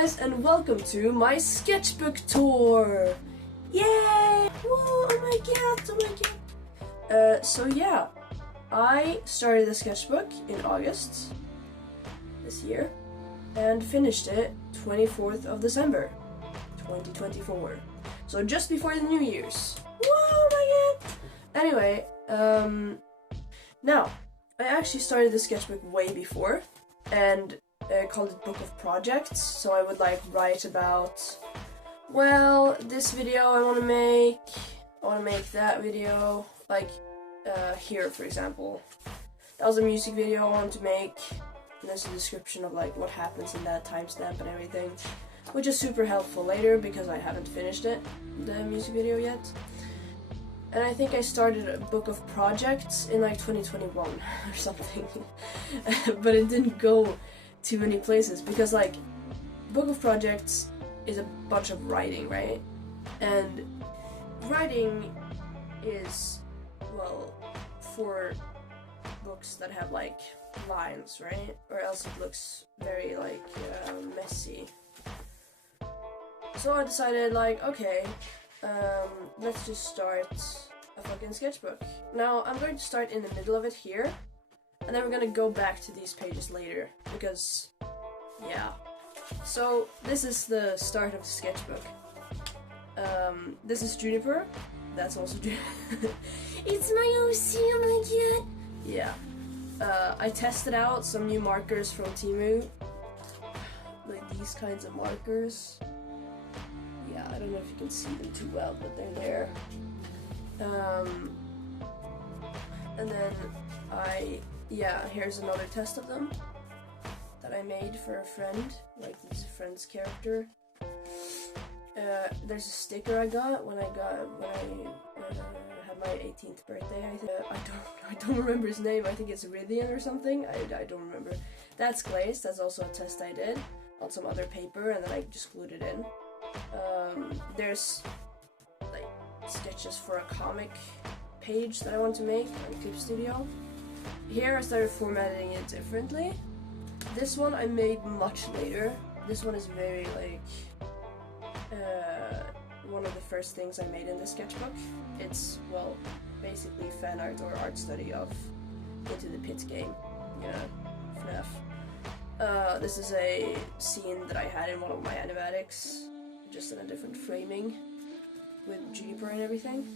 guys, and welcome to my sketchbook tour! Yay! Whoa, oh my god, so yeah, I started the sketchbook in August this year and finished it 24th of December 2024. So just before the New Year's. Whoa, oh my god! Anyway, now, I actually started the sketchbook way before, and I called it Book of Projects, so I would like write about, well, this video I want to make that video, like, here for example. That was a music video I wanted to make, and there's a description of like what happens in that timestamp and everything, which is super helpful later because I haven't finished it, the music video yet. And I think I started a Book of Projects in like 2021 or something, but it didn't go too many places because like Book of Projects is a bunch of writing, right? And writing is, well, for books that have like lines, right? Or else it looks very like messy. So I decided like, okay, let's just start a fucking sketchbook. Now I'm going to start in the middle of it here, and then we're gonna go back to these pages later, because, yeah. So, this is the start of the sketchbook. This is Juniper. That's also Juniper. It's my OC, oh my god! Yeah. I tested out some new markers from Temu. Like these kinds of markers. Yeah, I don't know if you can see them too well, but they're there. And then here's another test of them that I made for a friend, like this friend's character. There's a sticker I got when I had my 18th birthday. I don't remember his name. I think it's Rithian or something. I don't remember. That's glazed. That's also a test I did on some other paper, and then I just glued it in. There's like sketches for a comic page that I want to make on Clip Studio. Here I started formatting it differently. This one I made much later. This one is very like one of the first things I made in the sketchbook. It's, well, basically fan art or art study of Into the Pit game, you know, FNAF. This is a scene that I had in one of my animatics, just in a different framing with Juniper and everything.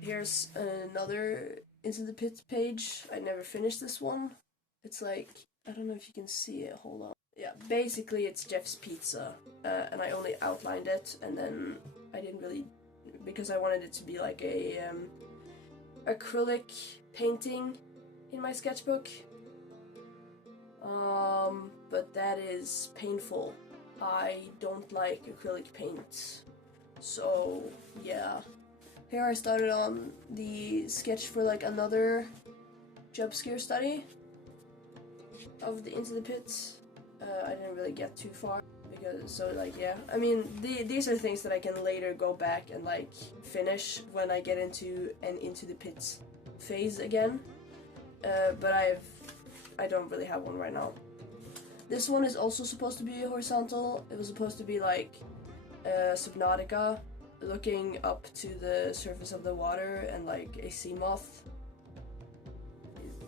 Here's another Into the Pit page. I never finished this one. It's like, I don't know if you can see it, hold on. Yeah, basically it's Jeff's Pizza, and I only outlined it, and then I didn't really, because I wanted it to be like a acrylic painting in my sketchbook. But that is painful. I don't like acrylic paint, so yeah. Here I started on the sketch for like another jump scare study of the Into the Pits. I didn't really get too far because, so like, yeah. I mean, these are things that I can later go back and like finish when I get into an Into the Pits phase again. But I don't really have one right now. This one is also supposed to be horizontal. It was supposed to be like Subnautica, looking up to the surface of the water, and like a sea moth,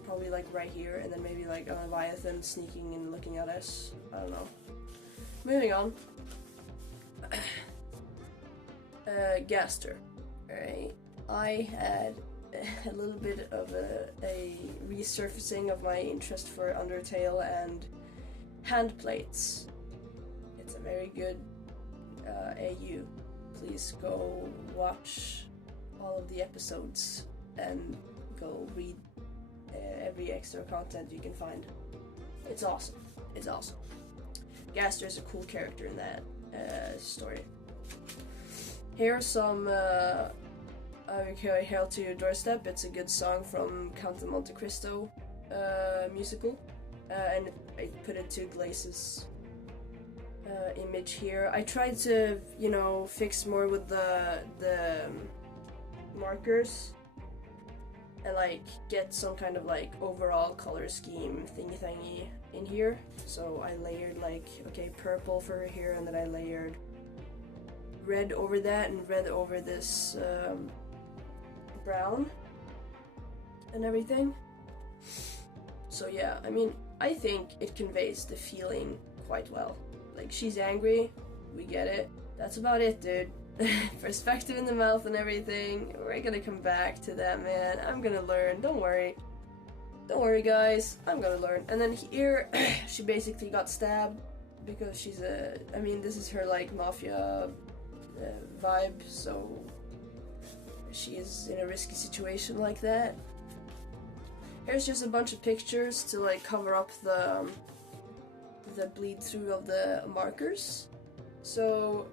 probably like right here, and then maybe like a leviathan sneaking and looking at us. I don't know. Moving on. Gaster. Alright. I had a little bit of a resurfacing of my interest for Undertale and handplates. It's a very good AU. Please go watch all of the episodes and go read every extra content you can find. It's awesome. It's awesome. Gaster is a cool character in that story. Here's some Hail to Your Doorstep. It's a good song from Count of Monte Cristo musical, and I put it to Glace's image here. I tried to, you know, fix more with the markers and like get some kind of like overall color scheme thingy in here. So I layered like, okay, purple for her here, and then I layered red over that and red over this brown and everything. So yeah, I mean, I think it conveys the feeling quite well. Like, she's angry, we get it. That's about it, dude. Perspective in the mouth and everything. We're gonna come back to that, man. I'm gonna learn, don't worry. Don't worry, guys, I'm gonna learn. And then here, she basically got stabbed because she's I mean, this is her, like, mafia vibe, so she is in a risky situation like that. Here's just a bunch of pictures to, like, cover up the bleed through of the markers. So,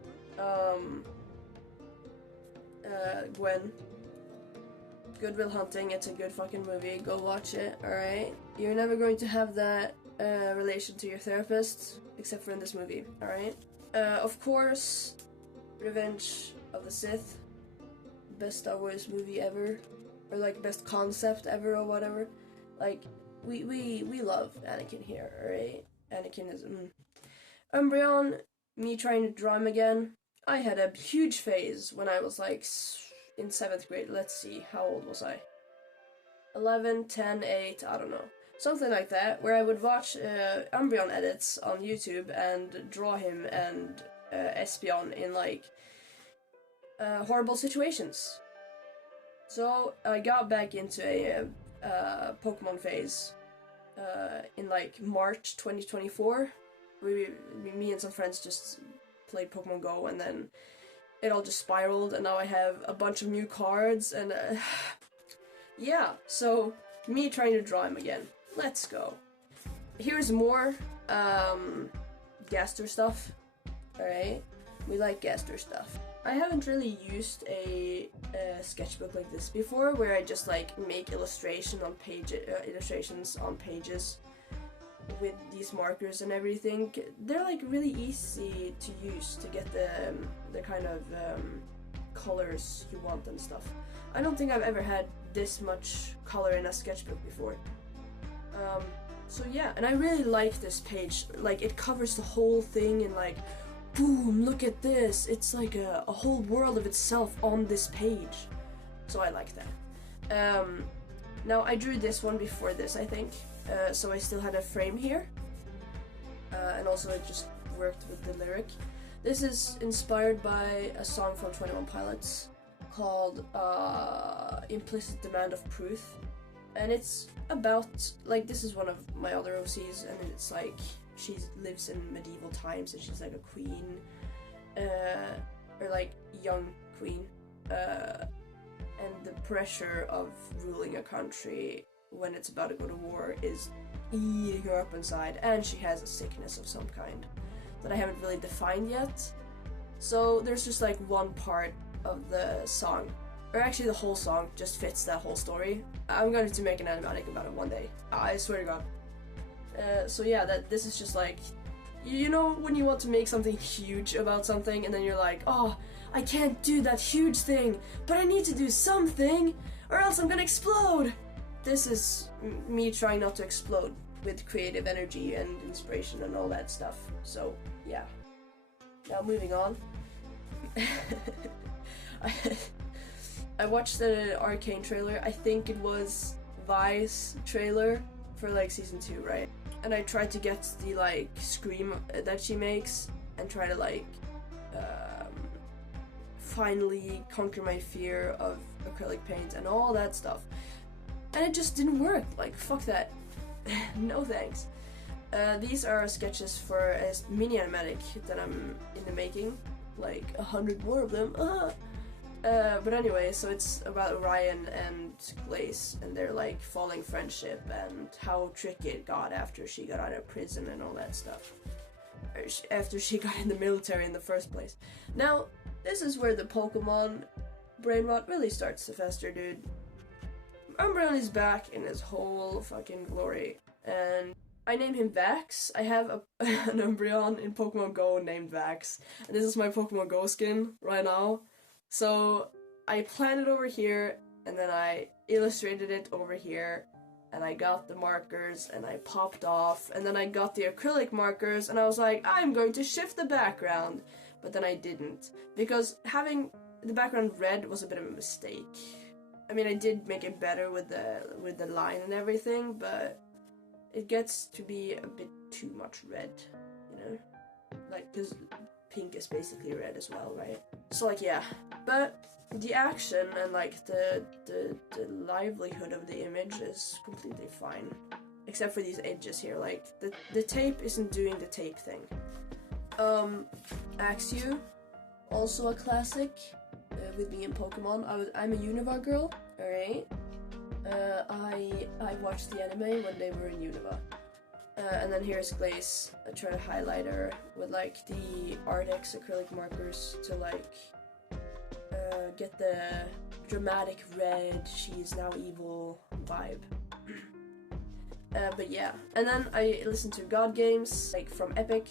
Gwen, Good Will Hunting, it's a good fucking movie, go watch it, alright? You're never going to have that relation to your therapist, except for in this movie, alright? Of course, Revenge of the Sith, best Star Wars movie ever, or like best concept ever or whatever. Like, we love Anakin here, alright? Anakin is, Umbreon, me trying to draw him again. I had a huge phase when I was like in 7th grade. Let's see, how old was I? 11, 10, 8, I don't know. Something like that, where I would watch Umbreon edits on YouTube and draw him and Espeon in like horrible situations. So I got back into a Pokemon phase in like March 2024. Me and some friends just played Pokemon Go, and then it all just spiraled, and now I have a bunch of new cards, and yeah, so me trying to draw him again. Let's go. Here's more Gaster stuff. Alright, we like Gaster stuff. I haven't really used a sketchbook like this before, where I just like make illustrations on pages with these markers and everything. They're like really easy to use to get the kind of colors you want and stuff. I don't think I've ever had this much color in a sketchbook before. So yeah, and I really like this page. Like, it covers the whole thing, and like, boom, look at this. It's like a whole world of itself on this page. So I like that. Now, I drew this one before this, I think. So I still had a frame here. And also I just worked with the lyric. This is inspired by a song from 21 Pilots called Implicit Demand of Proof. And it's about, like, this is one of my other OCs, and it's like, she lives in medieval times, and she's like a queen, or like young queen, and the pressure of ruling a country when it's about to go to war is eating her up inside, and she has a sickness of some kind that I haven't really defined yet. So there's just like one part of the song, or actually the whole song just fits that whole story. I'm going to make an animatic about it one day, I swear to God. So yeah, this is just like, you know when you want to make something huge about something, and then you're like, oh, I can't do that huge thing, but I need to do something, or else I'm gonna explode! This is me trying not to explode with creative energy and inspiration and all that stuff. So yeah. Now moving on. I watched the Arcane trailer. I think it was Vi's trailer for like season 2, right? And I tried to get the like scream that she makes and try to like finally conquer my fear of acrylic paint and all that stuff. And it just didn't work. Like, fuck that. No thanks. These are sketches for a mini animatic that I'm in the making. Like 100 more of them. But anyway, so it's about Ryan and Glace and their like falling friendship and how tricky it got after she got out of prison and all that stuff. Or after she got in the military in the first place. Now, this is where the Pokemon brain rot really starts to fester, dude. Umbreon is back in his whole fucking glory, and I name him Vax. I have an Umbreon in Pokemon Go named Vax, and this is my Pokemon Go skin right now. So I planned it over here, and then I illustrated it over here, and I got the markers and I popped off, and then I got the acrylic markers and I was like, I'm going to shift the background, but then I didn't, because having the background red was a bit of a mistake. I mean, I did make it better with the line and everything, but it gets to be a bit too much red, you know? Like, because pink is basically red as well, right? So like, yeah. But the action and like the livelihood of the image is completely fine. Except for these edges here, like the tape isn't doing the tape thing. Axew, also a classic with me in Pokemon. I'm a Unova girl, alright? I watched the anime when they were in Unova. And then here's Glaze, a try highlighter with like the Ardex acrylic markers to like get the dramatic red, she's now evil vibe. But yeah, and then I listened to God Games, like from Epic,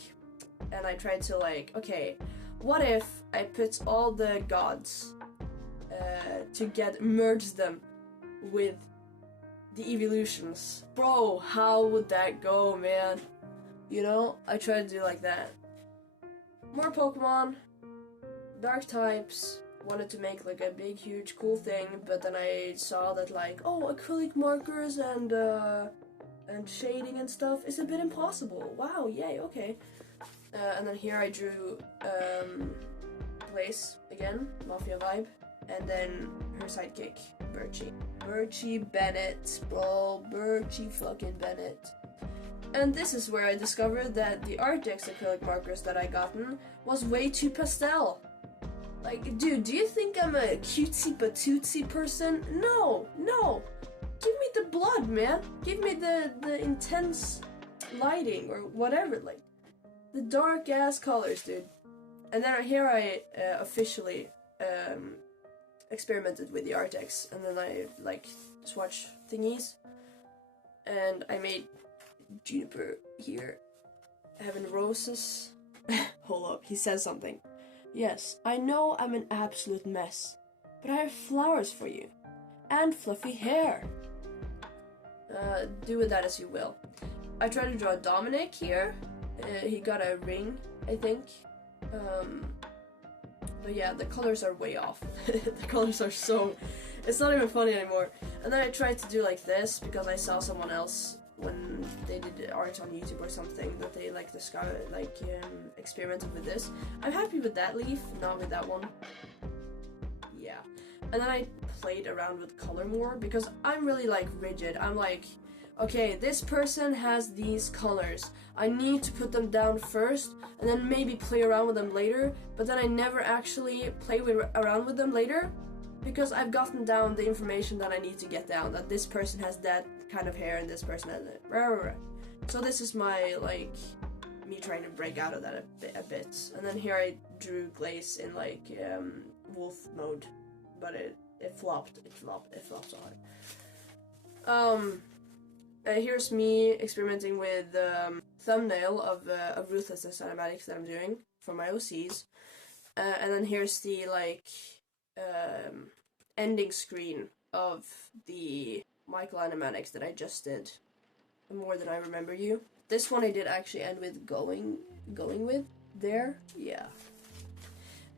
and I tried to like, okay, what if I put all the gods merge them with the evolutions? Bro, how would that go, man? You know, I tried to do like that. More Pokemon, dark types, wanted to make like a big, huge, cool thing, but then I saw that like, oh, acrylic markers and shading and stuff is a bit impossible. Wow, yay, okay. And then here I drew Glace again, Mafia vibe, and then her sidekick, Birchie. Birchie Bennett, bro, Birchie fucking Bennett. And this is where I discovered that the Arctex acrylic markers that I gotten was way too pastel. Like, dude, do you think I'm a cutesy patootsy person? No, no. Give me the blood, man. Give me the intense lighting or whatever, like the dark ass colors, dude. And then here I officially experimented with the Artex, and then I like swatch thingies, and I made Juniper here having roses. Hold up, he says something. Yes, I know I'm an absolute mess, but I have flowers for you and fluffy hair. Do with that as you will. I tried to draw Dominic here. He got a ring, I think. But yeah, the colors are way off. The colors are so... It's not even funny anymore. And then I tried to do like this because I saw someone else when they did art on YouTube or something that they like experimented with this. I'm happy with that leaf, not with that one. Yeah. And then I played around with color more because I'm really like rigid. I'm like, okay, this person has these colors. I need to put them down first and then maybe play around with them later, but then I never actually play around with them later because I've gotten down the information that I need to get down, that this person has that kind of hair and this person has it. So this is my, like, me trying to break out of that a bit. And then here I drew Glace in, like, wolf mode, but it flopped. It flopped hard. Here's me experimenting with thumbnail of Ruthlessness cinematics that I'm doing for my OCs. And then here's the, like, ending screen of the Michael animatics that I just did. More Than I Remember You. This one I did actually end with going with there. Yeah.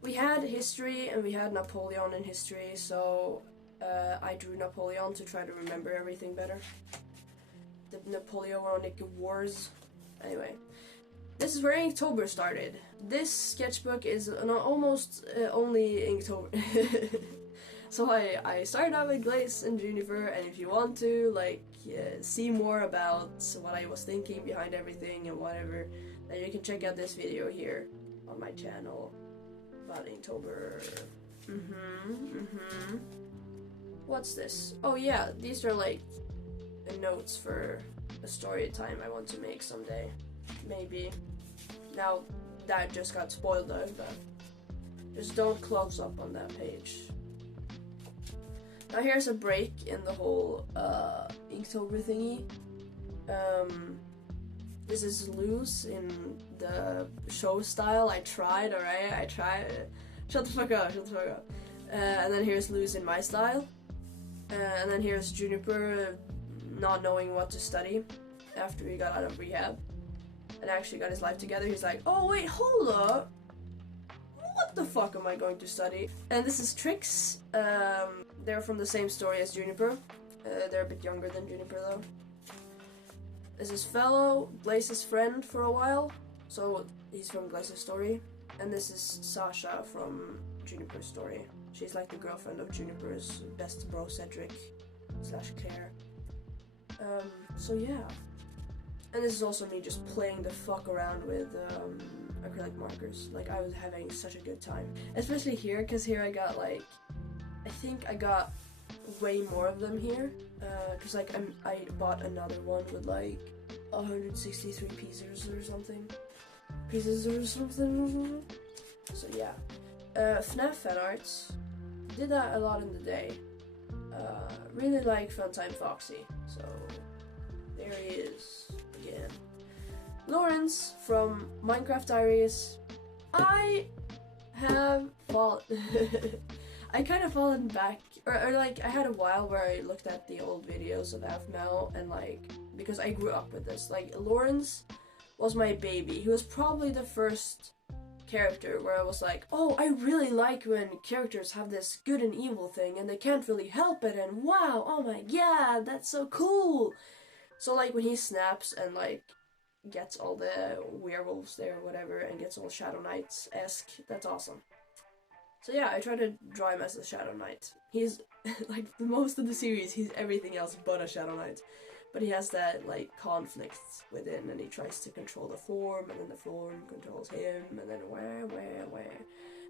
We had history and we had Napoleon in history, so I drew Napoleon to try to remember everything better. The Napoleonic Wars. Anyway, this is where Inktober started. This sketchbook is almost only Inktober. So I started out with Glace and Juniper, and if you want to like see more about what I was thinking behind everything and whatever, then you can check out this video here on my channel about Inktober. What's this? Oh yeah, these are like notes for a story time I want to make someday. Maybe. Now that just got spoiled though, but just don't close up on that page. Now here's a break in the whole Inktober thingy. This is loose in the show style. I tried, alright? I tried. Shut the fuck up, shut the fuck up. And then here's loose in my style. And then here's Juniper not knowing what to study after he got out of rehab and actually got his life together. He's like, oh wait, hold up, what the fuck am I going to study? And this is Trix. They're from the same story as Juniper. They're a bit younger than Juniper though. This is Fellow, Glace's friend for a while, so he's from Glace's story. And this is Sasha from Juniper's story. She's like the girlfriend of Juniper's best bro Cedric / Claire. So yeah. And this is also me just playing the fuck around with acrylic markers. Like, I was having such a good time. Especially here, because here I got like, I think I got way more of them here. Because like I bought another one with like 163 pieces or something. So yeah. FNAF fan arts. Did that a lot in the day. Really like Funtime Foxy. So there he is again. Lawrence from Minecraft Diaries. I have I kind of fallen back, or like I had a while where I looked at the old videos of AFML and like, because I grew up with this. Like, Lawrence was my baby. He was probably the first character where I was like, oh, I really like when characters have this good and evil thing and they can't really help it, and wow, oh my god, that's so cool. So like when he snaps and like gets all the werewolves there or whatever and gets all Shadow Knights-esque, that's awesome. So yeah, I try to draw him as a Shadow Knight. He's, like, most of the series, he's everything else but a Shadow Knight. But he has that, like, conflict within, and he tries to control the form, and then the form controls him, and then where.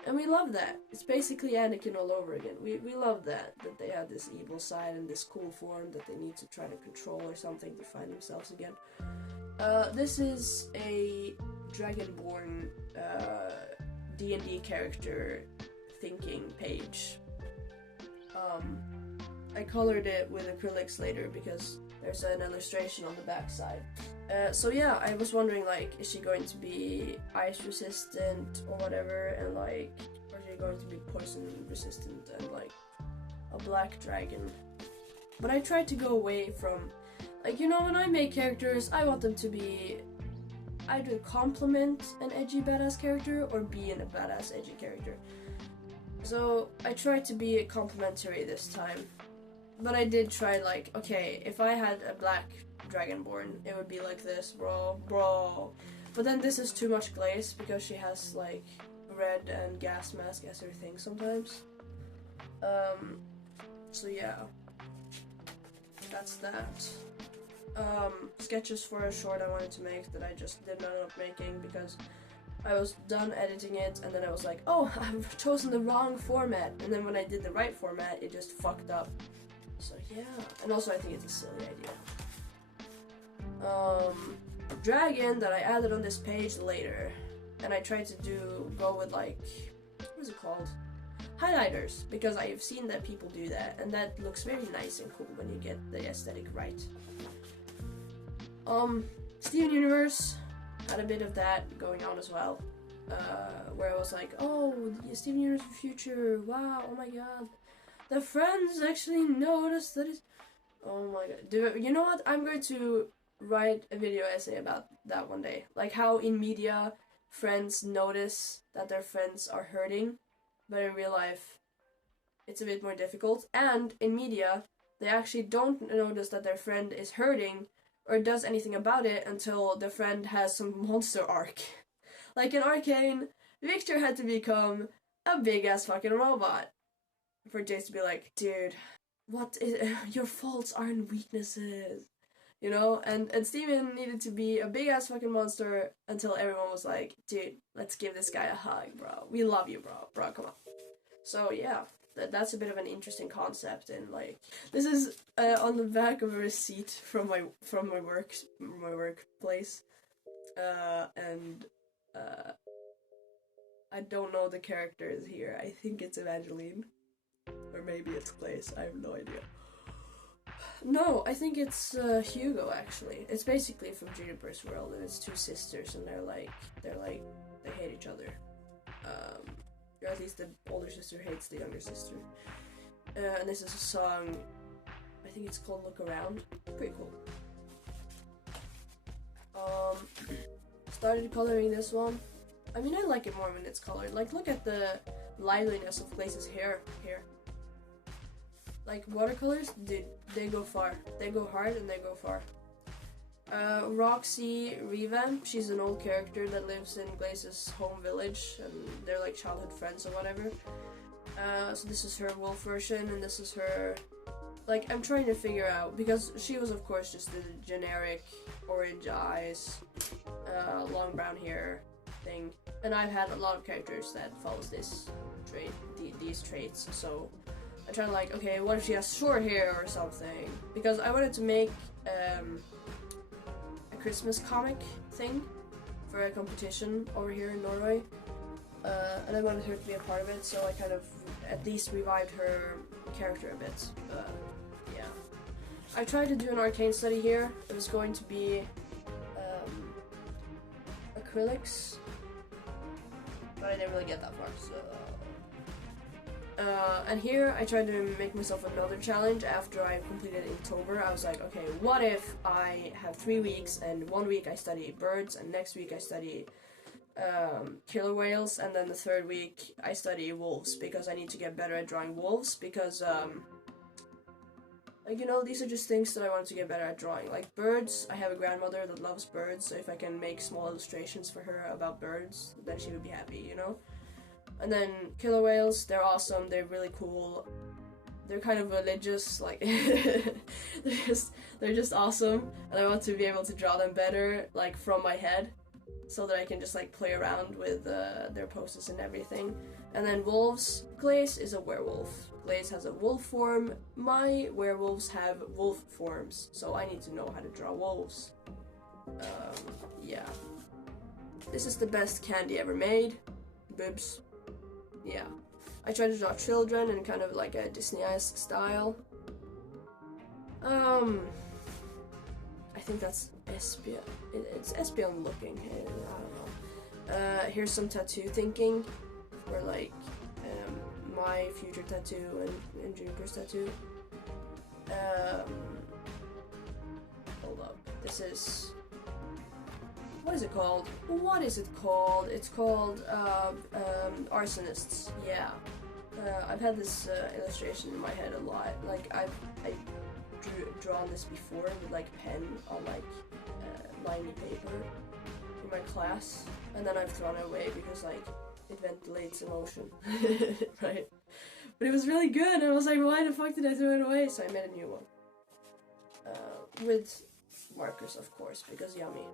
And we love that. It's basically Anakin all over again. We love that they have this evil side and this cool form that they need to try to control or something to find themselves again. This is a Dragonborn, D&D character thinking page. I colored it with acrylics later because there's an illustration on the back side. So yeah, I was wondering, like, is she going to be ice resistant or whatever, and like, or is she going to be poison resistant and like a black dragon? But I tried to go away from, like, you know, when I make characters, I want them to be either complement an edgy badass character or be in a badass edgy character. So I tried to be complimentary this time. But I did try, like, okay, if I had a black Dragonborn, it would be like this, bro. But then this is too much glaze because she has, like, red and gas mask as her thing sometimes. So yeah. That's that. Sketches for a short I wanted to make that I just did not end up making because I was done editing it, and then I was like, oh, I've chosen the wrong format, and then when I did the right format, it just fucked up. So yeah, and also I think it's a silly idea. Dragon that I added on this page later, and I tried to go with, like, what is it called? Highlighters, because I have seen that people do that, and that looks very nice and cool when you get the aesthetic right. Steven Universe had a bit of that going on as well, where I was like, oh, Steven Universe Future, wow, oh my god. The friends actually noticed that it's... Oh my god. You know what? I'm going to write a video essay about that one day. Like how in media, friends notice that their friends are hurting, but in real life, it's a bit more difficult. And in media, they actually don't notice that their friend is hurting or does anything about it until the friend has some monster arc. Like in Arcane, Victor had to become a big-ass fucking robot. For Jace to be like, dude, what is your faults aren't weaknesses, you know? And Steven needed to be a big ass fucking monster until everyone was like, dude, let's give this guy a hug, bro. We love you, bro, come on. So yeah, that's a bit of an interesting concept, and like, this is on the back of a receipt from my workplace, and I don't know the characters here. I think it's Evangeline. Or maybe it's Glace, I have no idea. No, I think it's Hugo, actually. It's basically from Juniper's world, and it's two sisters, and they hate each other. Or at least the older sister hates the younger sister. And this is a song, I think it's called Look Around. Pretty cool. Started coloring this one. I mean, I like it more when it's colored. Like, look at the liveliness of Glaze's hair here. Like, watercolors, dude, they go far. They go hard and they go far. Roxy Revamp, she's an old character that lives in Glaze's home village, and they're like childhood friends or whatever. So this is her wolf version, and this is her... Like, I'm trying to figure out, because she was, of course, just the generic orange eyes, long brown hair thing. And I've had a lot of characters that follows this trait, these traits, so I tried to like, okay, what if she has short hair or something? Because I wanted to make a Christmas comic thing for a competition over here in Norway. And I wanted her to be a part of it, so I kind of at least revived her character a bit. Yeah. I tried to do an arcane study here. It was going to be acrylics, but I didn't really get that far, so... and here I tried to make myself another challenge after I completed Inktober. I was like, okay, what if I have 3 weeks and 1 week I study birds and next week I study killer whales, and then the 3rd week I study wolves, because I need to get better at drawing wolves, because like, you know, these are just things that I wanted to get better at drawing. Like birds, I have a grandmother that loves birds, so if I can make small illustrations for her about birds, then she would be happy, you know? And then killer whales, they're awesome, they're really cool. They're kind of religious, like they're just awesome, and I want to be able to draw them better, like from my head, so that I can just like play around with their poses and everything. And then wolves, Glaze is a werewolf. Glaze has a wolf form. My werewolves have wolf forms, so I need to know how to draw wolves. Yeah. This is the best candy ever made. Boobs. Yeah. I try to draw children in kind of like a Disney-esque style. I think that's Espeon. It's Espeon looking. I don't know. Here's some tattoo thinking for like my future tattoo and Juniper's tattoo. Hold up. This is... What is it called? What is it called? It's called Arsonists. Yeah. I've had this illustration in my head a lot. Like I've drawn this before with like pen on like liney paper in my class, and then I've thrown it away because like it ventilates emotion, right? But it was really good, and I was like, why the fuck did I throw it away? So I made a new one with markers, of course, because yummy.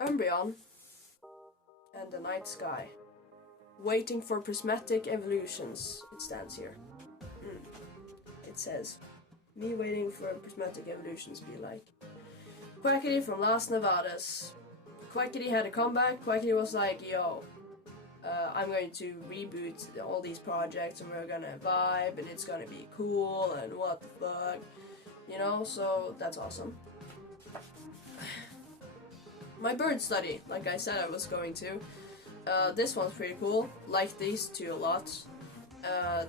Umbreon and the night sky, waiting for prismatic evolutions. It stands here. It says, me waiting for prismatic evolutions be like. Quackity from Las Nevadas. Quackity had a comeback. Quackity was like, yo, I'm going to reboot all these projects and we're gonna vibe and it's gonna be cool and what the fuck, you know, so that's awesome. My bird study, like I said I was going to. This one's pretty cool. Like these two a lot.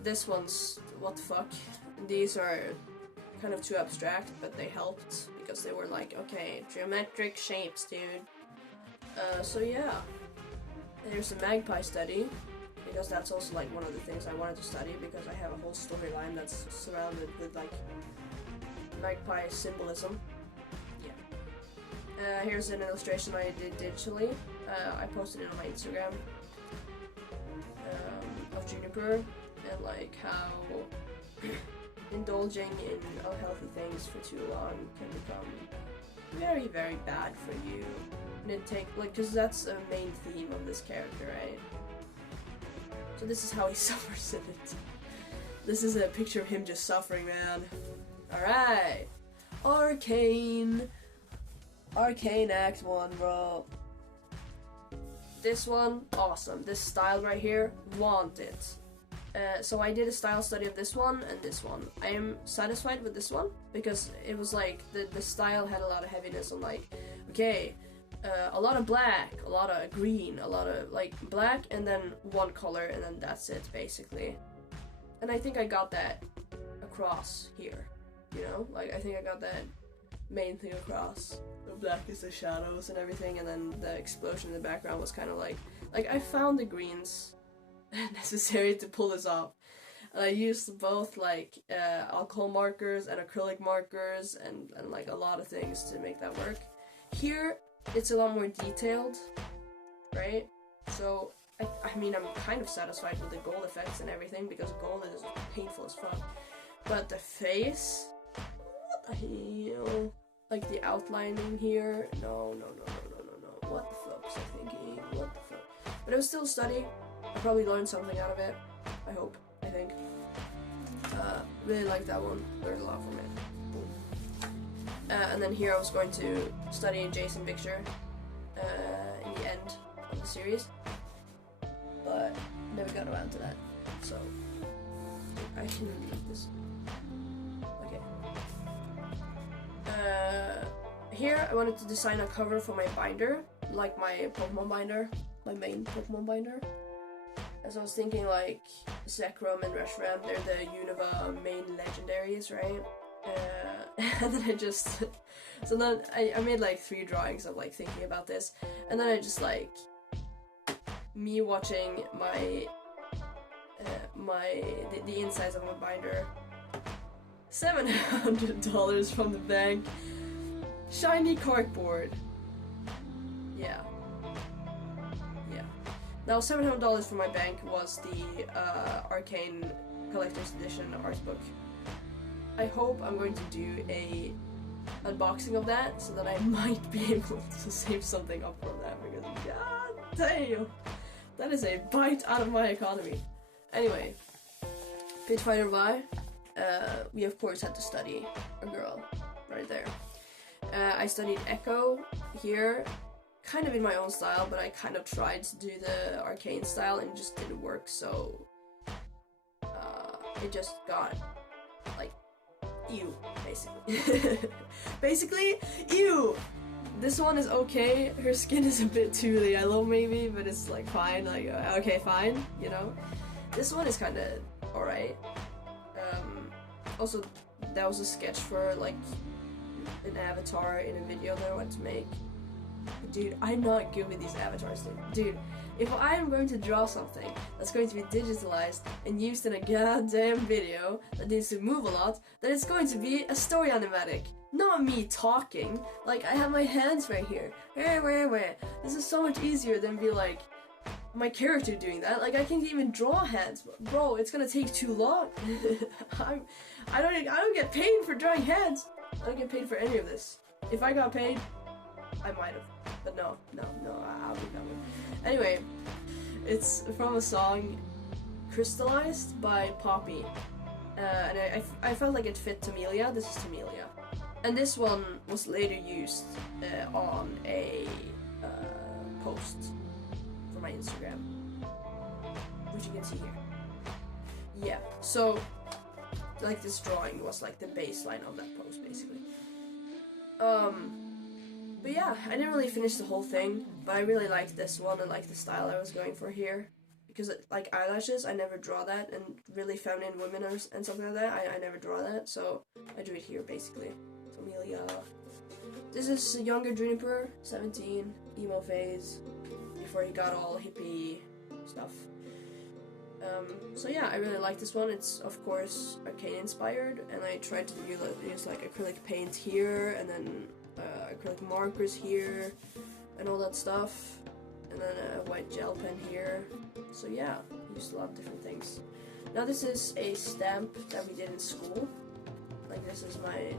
This one's what the fuck. These are kind of too abstract, but they helped because they were like, okay, geometric shapes, dude. So yeah. And here's a magpie study, because that's also like one of the things I wanted to study, because I have a whole storyline that's surrounded with like magpie symbolism. Here's an illustration I did digitally. I posted it on my Instagram of Juniper, and like how indulging in unhealthy things for too long can become very, very bad for you. And it because that's a main theme of this character, right? So this is how he suffers in it. This is a picture of him just suffering, man. Alright. Arcane. Arcane Act 1, bro. This one, awesome. This style right here, want it. So I did a style study of this one and this one. I am satisfied with this one because it was like the style had a lot of heaviness on like, okay, a lot of black, a lot of green, a lot of like black, and then one color, and then that's it basically. And I think I got that across here, you know? Like, I think I got that main thing across. The black is the shadows and everything, and then the explosion in the background was kind of like I found the greens necessary to pull this off. And I used both like alcohol markers and acrylic markers and like a lot of things to make that work. Here, it's a lot more detailed, right? So, I mean, I'm kind of satisfied with the gold effects and everything, because gold is painful as fuck. But the face, what the hell? Like the outlining here, no. What the fuck was I thinking? What the fuck? But it was still a study. I probably learned something out of it. I hope. I think. Really like that one. Learned a lot from it. And then here I was going to study Jason Picture in the end of the series, but never got around to that. So I can leave this. Okay. Here I wanted to design a cover for my binder, like my Pokemon binder, my main Pokemon binder. As I was thinking, like, Zekrom and Reshiram, they're the Unova main legendaries, right? And then I just... so then I made, like, 3 drawings of, like, thinking about this. And then I just, like... me watching my... the insides of my binder. $700 from the bank. Shiny corkboard. Yeah. Now, $700 from my bank was the Arcane Collector's Edition art book. I hope I'm going to do a unboxing of that, so that I might be able to save something up from that, because god damn, that is a bite out of my economy. Anyway, Pitfighter Vi, we of course had to study a girl right there. I studied Echo here, kind of in my own style, but I kind of tried to do the arcane style and it just didn't work, so it just got like ew, basically. Basically, ew! This one is okay, her skin is a bit too yellow maybe, but it's like fine, like okay, fine, you know? This one is kinda alright. Also, that was a sketch for like an avatar in a video that I wanted to make. Dude, I'm not good with these avatars, dude. If I am going to draw something that's going to be digitalized and used in a goddamn video that needs to move a lot, then it's going to be a story animatic, not me talking. Like, I have my hands right here. Where? This is so much easier than be like my character doing that. Like, I can't even draw hands, bro. It's gonna take too long. I don't get paid for drawing hands. I don't get paid for any of this. If I got paid, I might have, but no, I'll be done with. Anyway, it's from a song, Crystallized by Poppy, and I felt like it fit Tamelia. This is Tamelia, and this one was later used on a post for my Instagram, which you can see here. Yeah, so like this drawing was like the baseline of that post, basically. But yeah, I didn't really finish the whole thing, but I really liked this one and like the style I was going for here. Because like eyelashes, I never draw that, and really feminine women and something like that, I never draw that, so I drew it here basically. So Amelia. This is a younger Juniper, 17, emo phase, before he got all hippie stuff. So yeah, I really like this one. It's of course arcane inspired, and I tried to use like acrylic paint here, and then acrylic markers here, and all that stuff, and then a white gel pen here. So yeah, used a lot of different things. Now this is a stamp that we did in school. Like, this is my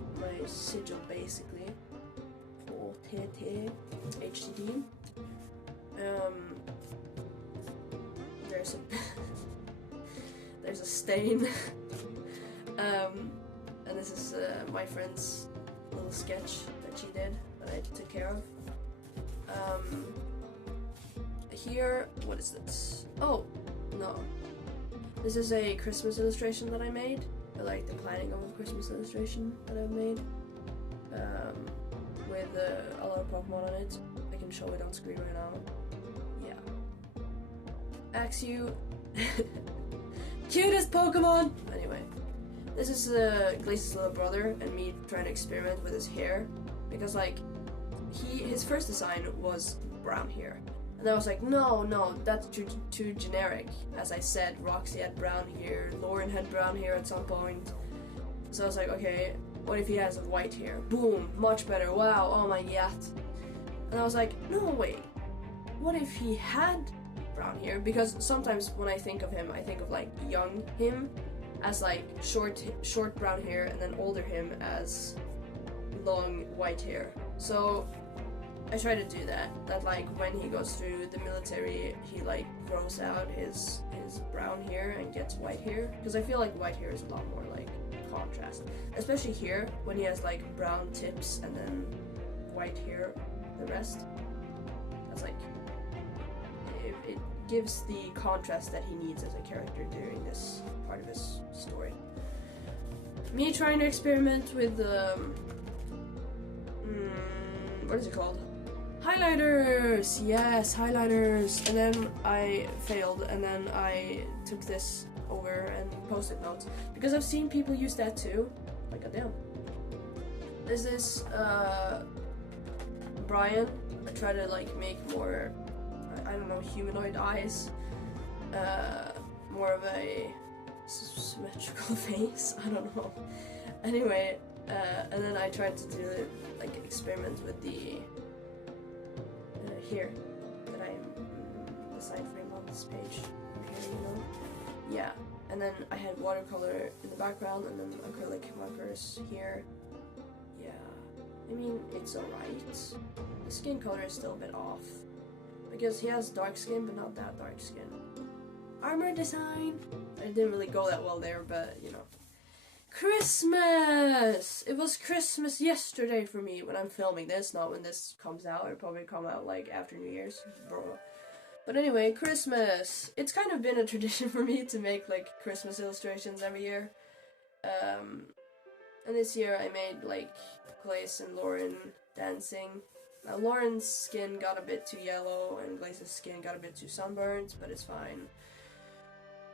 sigil basically for TT HTD. There's a there's a stain. And this is my friend's little sketch that she did, that I took care of. Here, what is this? Oh, no. This is a Christmas illustration that I made. I like the planning of a Christmas illustration that I've made. With a lot of Pokemon on it. I can show it on screen right now. Yeah. Axew. Cutest Pokemon! Anyway. This is Glace's little brother and me trying to experiment with his hair, because like his first design was brown hair, and I was like, no, that's too generic. As I said, Roxy had brown hair, Lauren had brown hair at some point, so I was like, okay, what if he has white hair? Boom, much better. Wow, oh my god. And I was like, no, wait, what if he had brown hair? Because sometimes when I think of him, I think of like young him as like short brown hair, and then older him as long white hair. So I try to do that like when he goes through the military, he like grows out his brown hair and gets white hair, because I feel like white hair is a lot more like contrast, especially here when he has like brown tips and then white hair the rest. That's like it gives the contrast that he needs as a character during this part of his story. Me trying to experiment with what is it called? Highlighters! Yes, highlighters! And then I failed, and then I took this over and post-it notes, because I've seen people use that too. Like, goddamn. This is Brian. I try to like make more, I don't know, humanoid eyes, more of a symmetrical face, I don't know. Anyway, and then I tried to do like experiment with the hair that I the side frame on this page here, you know. Yeah, and then I had watercolor in the background and then acrylic markers here. Yeah, I mean, it's alright. The skin color is still a bit off, because he has dark skin, but not that dark skin. Armor design! I didn't really go that well there, but, you know. Christmas! It was Christmas yesterday for me when I'm filming this, not when this comes out. It'll probably come out, like, after New Year's. Bro. But anyway, Christmas! It's kind of been a tradition for me to make, like, Christmas illustrations every year. And this year I made, like, Glace and Lauren dancing. Now, Lauren's skin got a bit too yellow, and Glace's skin got a bit too sunburned, but it's fine.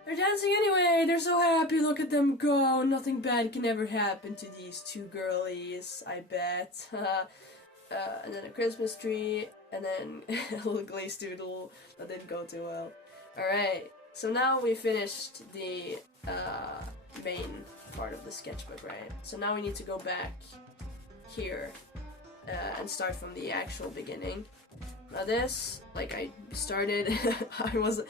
They're dancing anyway! They're so happy! Look at them go! Nothing bad can ever happen to these two girlies, I bet. And then a Christmas tree, and then a little Glace doodle. That didn't go too well. Alright, so now we finished the main part of the sketchbook, right? So now we need to go back here and start from the actual beginning. Now this, like, I started, I was,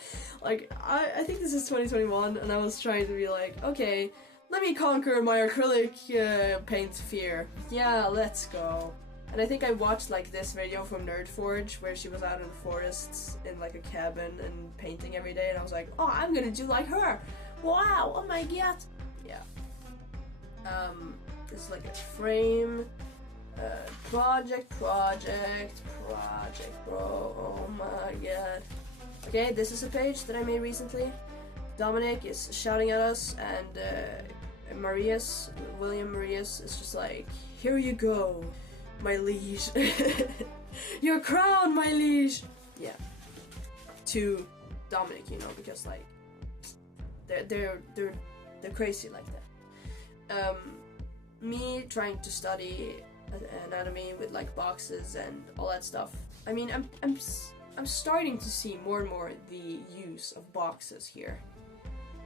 like, I think this is 2021, and I was trying to be like, okay, let me conquer my acrylic paint fear. Yeah, let's go. And I think I watched, like, this video from Nerdforge, where she was out in the forests in, like, a cabin and painting every day, and I was like, oh, I'm gonna do like her! Wow, oh my god! Yeah. This is like a frame. Project, bro, oh my god. Okay, this is a page that I made recently. Dominic is shouting at us, and William Marius is just like, here you go, my liege. Your crown, my liege. Yeah. To Dominic, you know, because like, they're crazy like that. Me trying to study anatomy with like boxes and all that stuff. I mean, I'm starting to see more and more the use of boxes here.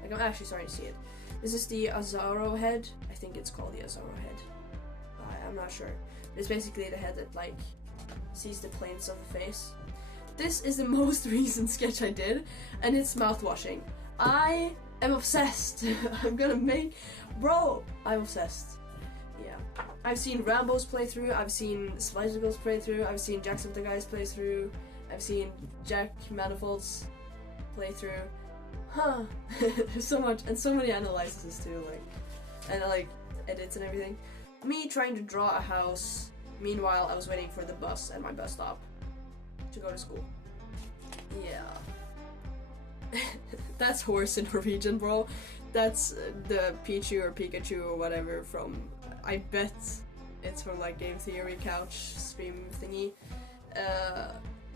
Like, I'm actually starting to see it. This is the Azaro head. I think it's called the Azaro head. I'm not sure. It's basically the head that like sees the planes of the face. This is the most recent sketch I did, and it's mouthwashing. I am obsessed. I'm gonna make, bro. I'm obsessed. Yeah, I've seen Rambo's playthrough, I've seen Spicicle's playthrough, I've seen Jacksepticeye's playthrough, I've seen Jack Manifold's playthrough. Huh. There's so much, and so many analyses too, like, and like edits and everything. Me trying to draw a house, meanwhile I was waiting for the bus at my bus stop to go to school. Yeah. That's horse in Norwegian, bro. That's the Pichu or Pikachu or whatever from, I bet it's from like Game Theory couch stream thingy.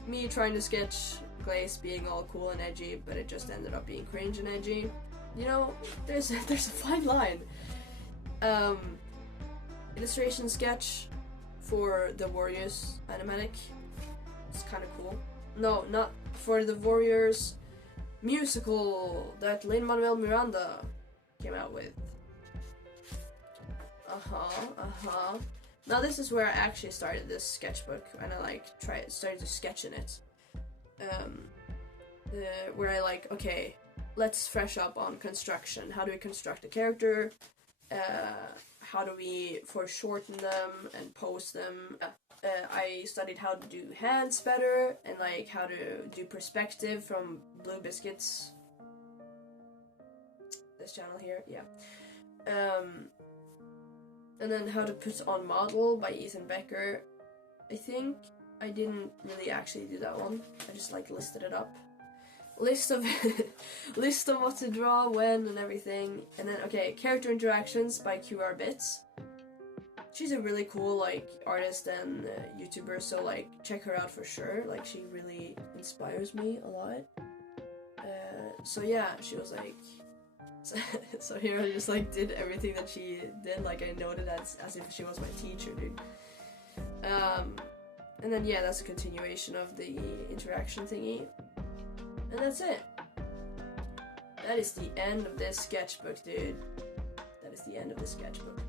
Me trying to sketch Glace being all cool and edgy, but it just ended up being cringe and edgy. You know, there's a fine line. illustration sketch for the Warriors animatic. It's kind of cool. No, not for the Warriors musical that Lin-Manuel Miranda came out with. Now this is where I actually started this sketchbook, and I started to sketch in it. Where I okay, let's fresh up on construction. How do we construct a character? How do we foreshorten them and pose them? I studied how to do hands better, and how to do perspective from Blue Biscuits. This channel here, yeah. And then how to put on model by Ethan Becker. I think I didn't really actually do that one. I just listed it up. List of what to draw, when, and everything. And then character interactions by QR Bits. She's a really cool artist and YouTuber, so check her out for sure. She really inspires me a lot. So yeah, she was so here I just did everything that she did. I noted as if she was my teacher, dude. And then yeah, that's a continuation of the interaction thingy. And that's it. That is the end of this sketchbook, dude. That is the end of this sketchbook.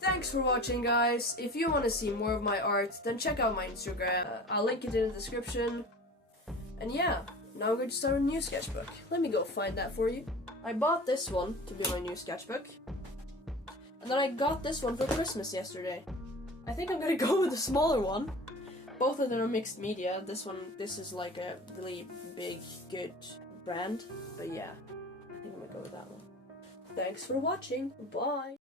Thanks for watching, guys. If you want to see more of my art, then check out my Instagram. I'll link it in the description. And yeah, now I'm going to start a new sketchbook. Let me go find that for you. I bought this one to be my new sketchbook. And then I got this one for Christmas yesterday. I think I'm gonna go with the smaller one. Both of them are mixed media. This is a really big, good brand. But yeah, I think I'm gonna go with that one. Thanks for watching. Bye.